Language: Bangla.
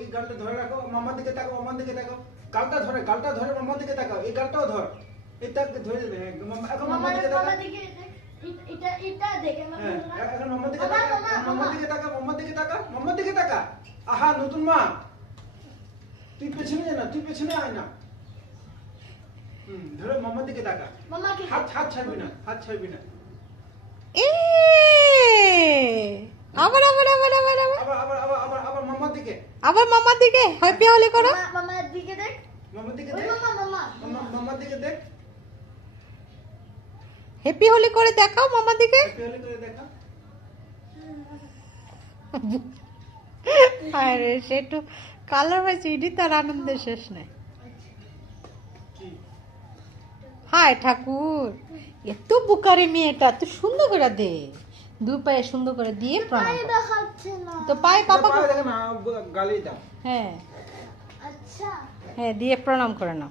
এই গালটা ধরে রাখো, মামার দিকে তাকাও, মামার দিকে তাকাও। গালটা ধরে মামার দিকে তাকাও, এই গালটাও ধর। এই তাকে ধরে দে, এখন মামার দিকে তাকাও। এটা দেখে হ্যাঁ, এখন মামার দিকে তাকা, মামার দিকে তাকা, মামার দিকে তাকা, মামার দিকে তাকা। আহা নতুন মা, তুই পেছনে যা না, তুই পেছনে আয় না। ধরো মামার দিকে তাকা, মামাকে হাত ছাড়বি না, হাত ছাড়বি না। এ আবার আবার আবার আবার আবার আবার মামার দিকে, আবার মামার দিকে হ্যাপি হোলি করো। মামার দিকে দেখ, মামার দিকে ওই দেখ, মামা মামার দিকে দেখ, হ্যাপি হোলি করে দেখাও মামার দিকে। হ্যাপি হোলি করে দেখা। আরে সে একটু কালার হয়েছে, এটি তার আনন্দের শেষ নাই। কি হায় ঠাকুর, এত বুকারে মেয়েটা, এত সুন্দর করে দে, দু পায়ে সুন্দর করে দিয়ে প্রণাম পায়ে কর। দেখাচ্ছে না। তো পায়ে পাপা দেখো না, গালি দাও। হ্যাঁ আচ্ছা হ্যাঁ দিয়ে প্রণাম করে নাও।